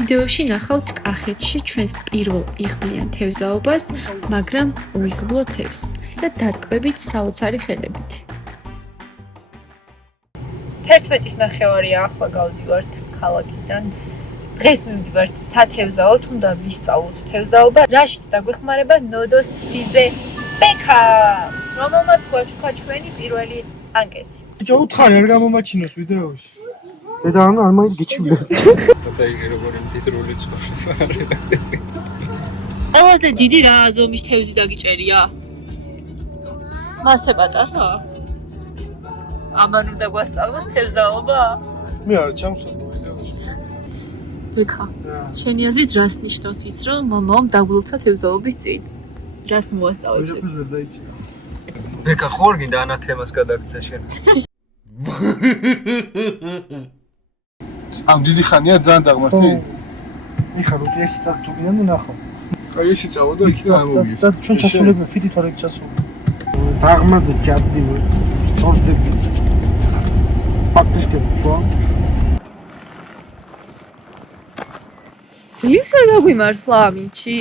ვიდეოში ნახავთ კახეთში ჩვენს პირველ იღბლიან თევზაობას, მაგრამ უიღბლო თევზს და დატკბებით საოცარი ხელებით. 11-ის ნახევარია, ახლა გავდივართ ქალაქიდან. დღეს მივდივართ სათევზაოდ, უნდა ვისწავლოთ თევზაობა. რაშიც დაგვეხმარება ნოდოს სიძე ბექა, რომელმაც გვაჩუქა ჩვენი პირველი ანკესი. ბიჭო, უთხარი არ გამომაჩინოს ვიდეოში. დედა არ მაიგიჩვია. და იგი როგორი მდიდრული ცხოვრება. ყველაზე დიდი რა ზომის თევზი დაგიჭერია? მასე პატარა? ამან უნდა გვასწავლოს თევზაობა? მე არ ჩამსვლა ვიდეოში. ბექა, შენი აზრით რას ნიშნავს ის, რომ მამამ დაგულოცა თევზაობის წინ? რას მოასწავლებს? ბექა, ხوار გინდა ანათემას გადაგცე შენ. ამ დიდი ხანია ძალიან დაღმართი. იხა რო ეს წაგთუგინან და ნახო. აი ესე წავოდა იქ წამოვიდი. ჩვენ ჩასულები ფიტით არ ეგჩასული. დაღმაზე ჯაბდი სწორდები. ფაქტიურად ხო? ის არ გაგვიმართლა ამინჩი?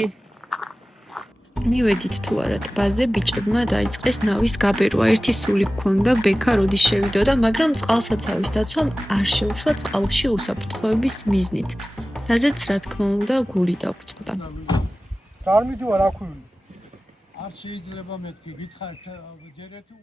მივედით თუ არა ტბაზე, ბიჭებმა დაიწყეს ნავის გაბერვა. ერთი სული გქონდა ბექა როდის შევიდოდა, მაგრამ წყალსაცავის დაცვამ არ შეუშვა წყალში უსაფრთხოების მიზნით, რაზეც რა თქმა უნდა გული დაგვწყდა. არ მიდივარ აქვე. არ შეიძლება მეთქი, გითხარით ჯერეთი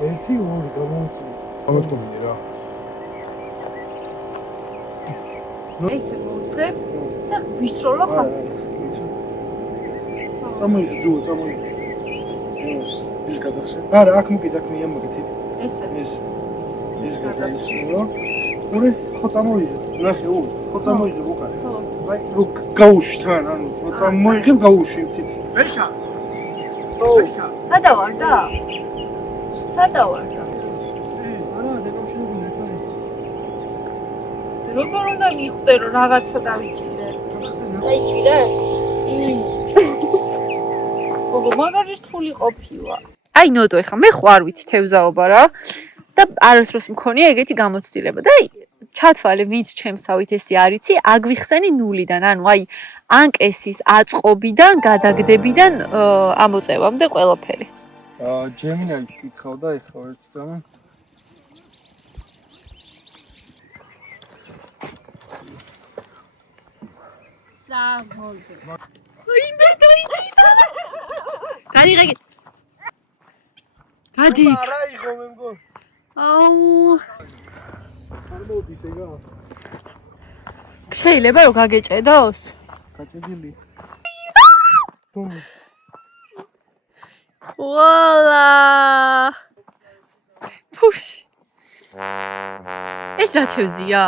ერთი ორი გამოუწია. გამოსტომდი რა. ესე მოვსდებ და ვისროლო ხა. წამოიღე, წამოიღე. ეს გადახსე. არა, აქ მოკიდე, აქ მიამოგეთ. ესე. ეს გადახსნიო. ორი, ხო წამოიღე. ნახე, ხო წამოიღე უკან. ხო. აი, რო გაუშვი თან, ანუ რო წამოიღე, გაუშვი თით. ბექა. ბექა. სადავარ და? სადავარ და? არა, დაკავშირებული ხარ. როგორ უნდა მიხვდე რომ რაღაცა დავიჭირე? დაიჭირე? ოგო, მაგარი რთული ყოფილა. აი ნოდო, ეხა მე ხوار ვიცი თევზაობა რა და არასდროს მქონია ეგეთი გამოცდილება და აი ჩათვალე ვინც ჩემს თავით ესე არიცი, აგვიხსენი ნულიდან, ანუ აი ანკესის აწყობიდან, გადაგდებიდან ამოწევამდე ყველაფერი. ჯემინაის კითხავდა ეხლა ერთ წამი. ოი მე დაიჭირა. გადი. გადი. არა იყო მე მგონი. აუ. არ მოდის ეგა. შეიძლება რომ გაგეჭედოს? გაჭედილი. ვალა. ფუში. ეს რა თევზია?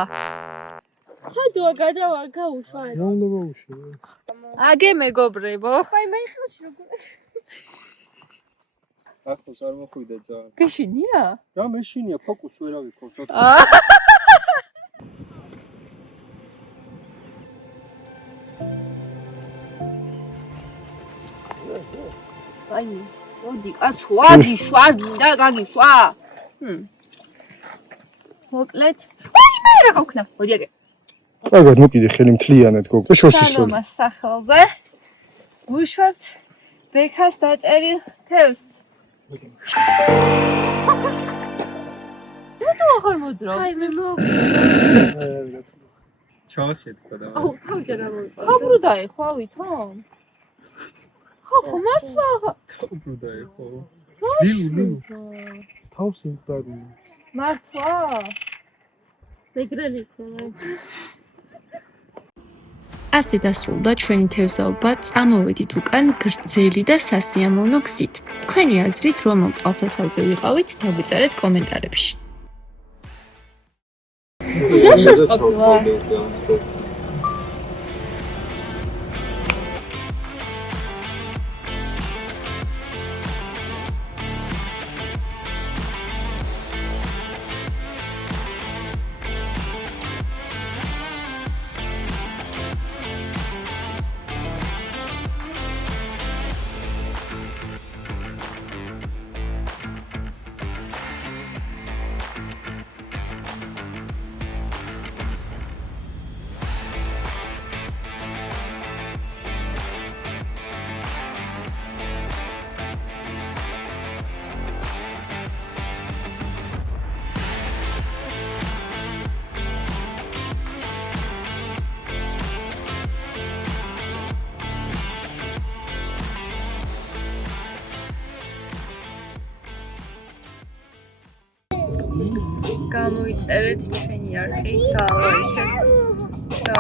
სადოა გადავა გაუშვა ეს. რა უნდა გაუშვი? აგე მეგობრებო. აი მე ხელში როგორ ახოს არ მოხვიდა ძალიან. გეშინია? რა მეშინია, ფოკუს ვერ აღიქოვს. აი, მოდი, კაცო, აგიშვ, არ გინდა გაგიშვა? მოკლედ. აი, მე რა გავქნა? მოდი აგე. კარგად მოკიდე ხელი მთლიანად გოგო და შორს ისროლი. სალომას სახელზე. ვუშვებთ ბექას დაჭერილ თევზს. რატო აღარ მოძრაობს? აი, მე ჩავხედქვა და აუ, თავი რა მოიყვა. ხაბრო დაეხო ავითომ? ხო, მართლა. ხუბრო დაეხო. ლილუ. თავს იმდარი. მართლა? მეგრელი ხარ. ასე დასრულდა ჩვენი თევზაობა. წამოვედით უკან გრძელი და სასიამოვნო გზით. თქვენი აზრით რომელ წყალსაცავზე ვიყავით, დაგვიწერეთ კომენტარებში. რა შეწყობილა? გამოიწერეთ ჩვენი არხი და ავაიქეთ და